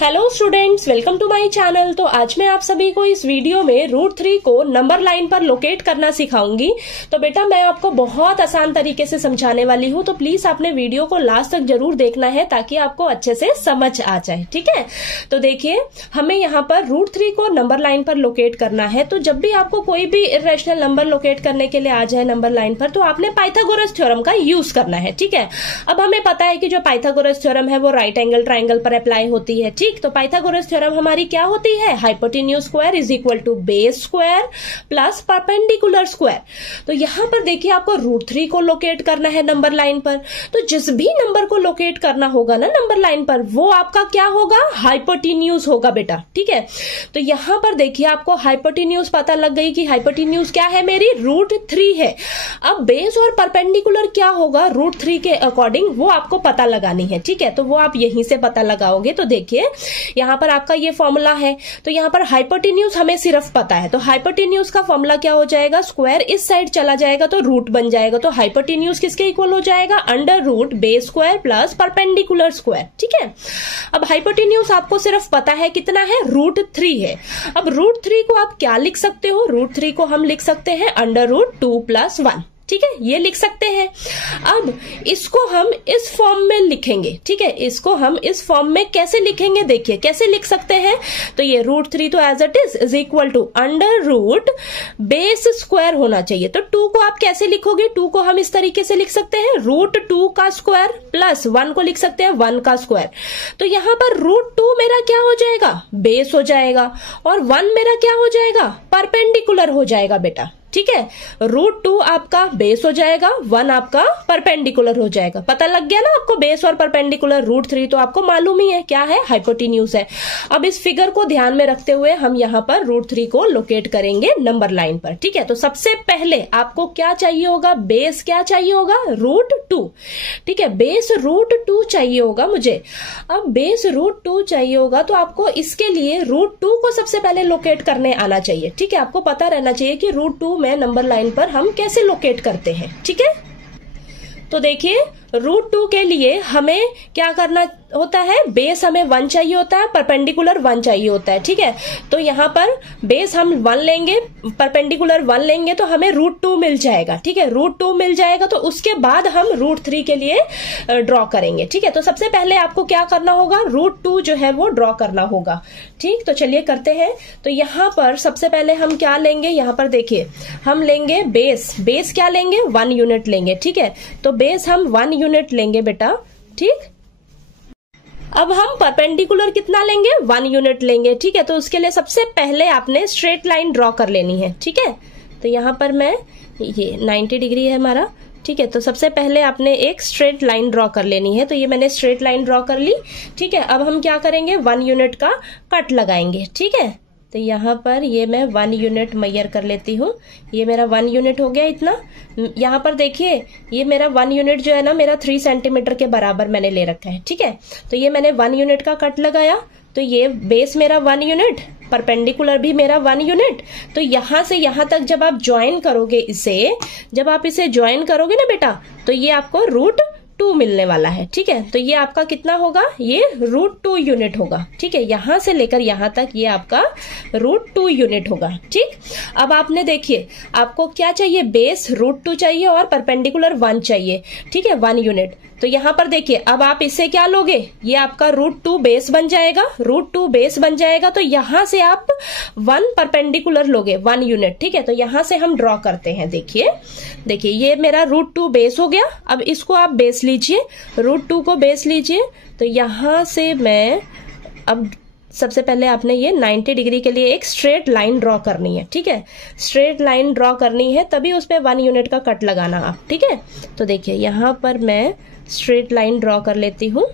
Hello students, welcome to my channel. तो आज मैं आप सभी को इस वीडियो में √3 को नंबर लाइन पर लोकेट करना सिखाऊंगी। तो बेटा मैं आपको बहुत आसान तरीके से समझाने वाली हूँ, तो प्लीज आपने वीडियो को लास्ट तक जरूर देखना है ताकि आपको अच्छे से समझ आ जाए। ठीक है, तो देखिए हमें यहाँ पर √3 को नंबर लाइन पर लोकेट करना है। तो जब भी आपको कोई भी इरेशनल नंबर लोकेट करने के लिए आ जाए नंबर लाइन पर, तो आपने पाइथागोरस थ्योरम का यूज करना है। ठीक है, अब हमें पता है कि जो पाइथागोरस थ्योरम है वो राइट एंगल ट्राइंगल पर अप्लाई होती है। ठीक, तो पाइथागोरस थ्योरम हमारी क्या होती है? Hypotenuse square is equal to base square plus perpendicular square. तो यहां पर देखिए आपको √3 को लोकेट करना है नंबर लाइन पर। तो जिस भी नंबर को लोकेट करना होगा ना नंबर लाइन पर, वो आपका क्या होगा? हाइपोटेन्यूज होगा बेटा। ठीक है, तो यहां पर देखिए आपको हाइपोटेन्यूज पता लग गई कि हाइपोटेन्यूज क्या है मेरी? √3 है। अब बेस और परपेंडिकुलर क्या होगा √3 के अकॉर्डिंग, वो आपको पता लगानी है। ठीक है, तो वो आप यहीं से पता लगाओगे। तो देखिए यहां पर आपका ये फॉर्मूला है। तो यहां पर हाइपोटेन्यूज हमें सिर्फ पता है, तो हाइपोटेन्यूज का फॉर्मूला क्या हो जाएगा? स्क्वायर इस साइड चला जाएगा तो रूट बन जाएगा। तो हाइपोटेन्यूज किसके इक्वल हो जाएगा? Under root base square plus perpendicular square. ठीक है, अब हाइपोटेन्यूज आपको सिर्फ पता है कितना है? √3 है। अब √3 को आप क्या लिख सकते हो? √3 को हम लिख सकते हैं अंडर रूट 2 + 1। ठीक है, ये लिख सकते हैं। अब इसको हम इस फॉर्म में लिखेंगे। ठीक है, इसको हम इस फॉर्म में कैसे लिखेंगे? देखिए कैसे लिख सकते हैं। तो ये √3 तो as it is equal to under root base square होना चाहिए। तो 2 को आप कैसे लिखोगे? 2 को हम इस तरीके से लिख सकते हैं √2 का स्क्वायर प्लस 1 को लिख सकते हैं 1 का स्क्वायर। तो यहां पर √2 मेरा क्या हो जाएगा? बेस हो जाएगा, और 1 मेरा क्या हो जाएगा? परपेंडिकुलर हो जाएगा बेटा। ठीक है, √2 आपका बेस हो जाएगा, 1 आपका परपेंडिकुलर हो जाएगा। पता लग गया ना आपको? बेस और परपेंडिकुलर। √3 तो आपको मालूम ही है क्या है? हाइपोटेन्यूज है। अब इस फिगर को ध्यान में रखते हुए हम यहाँ पर √3 को लोकेट करेंगे नंबर लाइन पर। ठीक है, तो सबसे पहले आपको क्या चाहिए होगा? बेस क्या चाहिए होगा? √2। ठीक है, बेस √2 चाहिए होगा मुझे। अब बेस √2 चाहिए होगा तो आपको इसके लिए √2 को सबसे पहले लोकेट करने आना चाहिए। ठीक है, आपको पता रहना चाहिए कि √2 में नंबर लाइन पर हम कैसे लोकेट करते हैं। ठीक है, तो देखिए √2 के लिए हमें क्या करना होता है? बेस हमें 1 चाहिए होता है, परपेंडिकुलर 1 चाहिए होता है। ठीक है, तो यहां पर बेस हम 1 लेंगे, परपेंडिकुलर 1 लेंगे तो हमें √2 मिल जाएगा। ठीक है, √2 मिल जाएगा तो उसके बाद हम √3 के लिए ड्रॉ करेंगे। ठीक है, तो सबसे पहले आपको क्या करना होगा? √2 जो है वो ड्रॉ करना होगा। ठीक, तो चलिए करते हैं। तो यहां पर सबसे पहले हम क्या लेंगे? यहां पर देखिए हम लेंगे बेस। बेस क्या लेंगे? 1 यूनिट लेंगे। ठीक है, तो बेस हम 1 यूनिट लेंगे बेटा। ठीक, अब हम परपेंडिकुलर कितना लेंगे? 1 यूनिट लेंगे। ठीक है, तो उसके लिए सबसे पहले आपने स्ट्रेट लाइन ड्रॉ कर लेनी है। ठीक है, तो यहां पर मैं ये 90 डिग्री है हमारा। ठीक है, तो सबसे पहले आपने एक स्ट्रेट लाइन ड्रॉ कर लेनी है। तो ये मैंने स्ट्रेट लाइन ड्रॉ कर ली। ठीक है, अब हम क्या करेंगे? 1 यूनिट का कट लगाएंगे। ठीक है, तो यहाँ पर ये मैं 1 यूनिट मेजर कर लेती हूँ। ये मेरा 1 यूनिट हो गया इतना। यहाँ पर देखिए ये मेरा 1 यूनिट जो है ना, मेरा 3 सेंटीमीटर के बराबर मैंने ले रखा है। ठीक है, तो ये मैंने 1 यूनिट का कट लगाया। तो ये बेस मेरा 1 यूनिट, परपेंडिकुलर भी मेरा 1 यूनिट। तो यहां से यहां तक जब आप ज्वाइन करोगे इसे, जब आप इसे ज्वाइन करोगे ना बेटा, तो ये आपको √2 मिलने वाला है। ठीक है, तो ये आपका कितना होगा? ये √2 यूनिट होगा। ठीक है, यहां से लेकर यहां तक ये आपका √2 यूनिट होगा। ठीक, अब आपने देखिए आपको क्या चाहिए? बेस √2 चाहिए और परपेंडिकुलर 1 चाहिए। ठीक है, 1 यूनिट। तो यहां पर देखिए अब आप इससे क्या लोगे? ये आपका √2 बेस बन जाएगा। √2 बेस बन जाएगा तो यहां से आप 1 परपेंडिकुलर लोगे, 1 यूनिट। ठीक है, तो यहां से हम ड्रॉ करते हैं। देखिए देखिए ये मेरा √2 बेस हो गया। अब इसको आप बेस लीजिए, √2 को बेस लीजिए। तो यहां से मैं अब सबसे पहले आपने ये 90 डिग्री के लिए एक स्ट्रेट लाइन ड्रॉ करनी है। ठीक है, स्ट्रेट लाइन ड्रॉ करनी है तभी उस पर 1 यूनिट का कट लगाना आप। ठीक है, तो देखिए यहां पर मैं स्ट्रेट लाइन ड्रॉ कर लेती हूँ।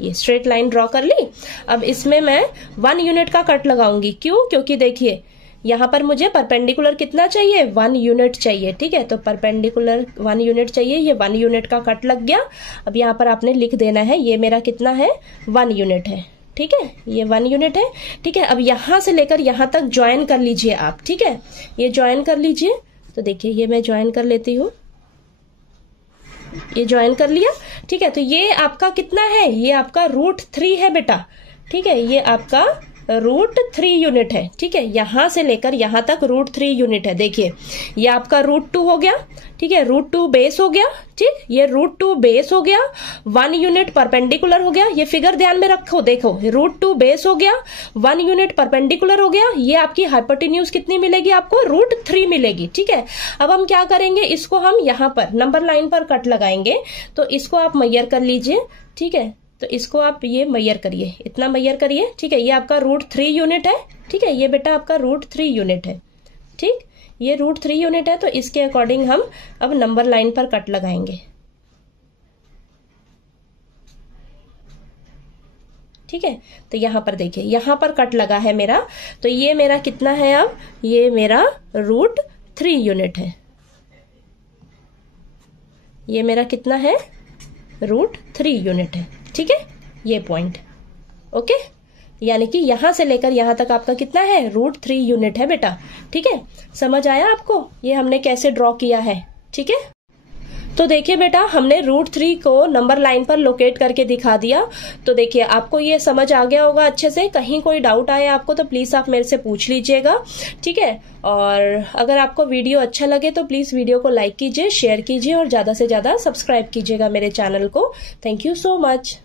ये स्ट्रेट लाइन ड्रॉ कर ली। अब इसमें मैं 1 यूनिट का कट लगाऊंगी। क्यों? क्योंकि देखिए यहाँ पर मुझे परपेंडिकुलर कितना चाहिए? 1 यूनिट चाहिए। ठीक है, तो परपेंडिकुलर 1 यूनिट चाहिए। ये 1 यूनिट का कट लग गया। अब यहाँ पर आपने लिख देना है ये मेरा कितना है? 1 यूनिट है। ठीक है, ये 1 यूनिट है। ठीक है, अब यहां से लेकर यहां तक ज्वाइन कर लीजिए आप। ठीक है, ये ज्वाइन कर लीजिए। तो देखिए ये मैं ज्वाइन कर लेती हूँ। ये ज्वाइन कर लिया। ठीक है, तो ये आपका कितना है? ये आपका √3 है बेटा। ठीक है, ये आपका √3 यूनिट है। ठीक है, यहां से लेकर यहां तक √3 यूनिट है। देखिए ये आपका √2 हो गया। ठीक है, √2 बेस हो गया। ठीक, ये √2 बेस हो गया, 1 यूनिट परपेंडिकुलर हो गया। ये फिगर ध्यान में रखो, देखो √2 बेस हो गया, 1 यूनिट परपेंडिकुलर हो गया। ये आपकी हाइपोटेन्यूज कितनी मिलेगी आपको? √3 मिलेगी। ठीक है, अब हम क्या करेंगे, इसको हम यहां पर नंबर लाइन पर कट लगाएंगे। तो इसको आप मैयर कर लीजिए। ठीक है, तो इसको आप ये मैयर करिए, इतना मैयर करिए। ठीक है, ये आपका √3 यूनिट है। ठीक है, ये बेटा आपका √3 यूनिट है। ठीक, ये √3 यूनिट है। तो इसके अकॉर्डिंग हम अब नंबर लाइन पर कट लगाएंगे। ठीक है, तो यहां पर देखिए, यहां पर कट लगा है मेरा। तो ये मेरा कितना है, अब ये मेरा √3 यूनिट है। ये मेरा कितना है? √3 यूनिट है। ठीक है, ये पॉइंट ओके, यानी कि यहां से लेकर यहां तक आपका कितना है? √3 यूनिट है बेटा। ठीक है, समझ आया आपको ये हमने कैसे ड्रॉ किया है? ठीक है, तो देखिए बेटा, हमने √3 को नंबर लाइन पर लोकेट करके दिखा दिया। तो देखिए आपको ये समझ आ गया होगा अच्छे से। कहीं कोई डाउट आए आपको तो प्लीज आप मेरे से पूछ लीजिएगा। ठीक है, और अगर आपको वीडियो अच्छा लगे तो प्लीज वीडियो को लाइक कीजिए, शेयर कीजिए और ज्यादा से ज्यादा सब्सक्राइब कीजिएगा मेरे चैनल को। Thank you so much.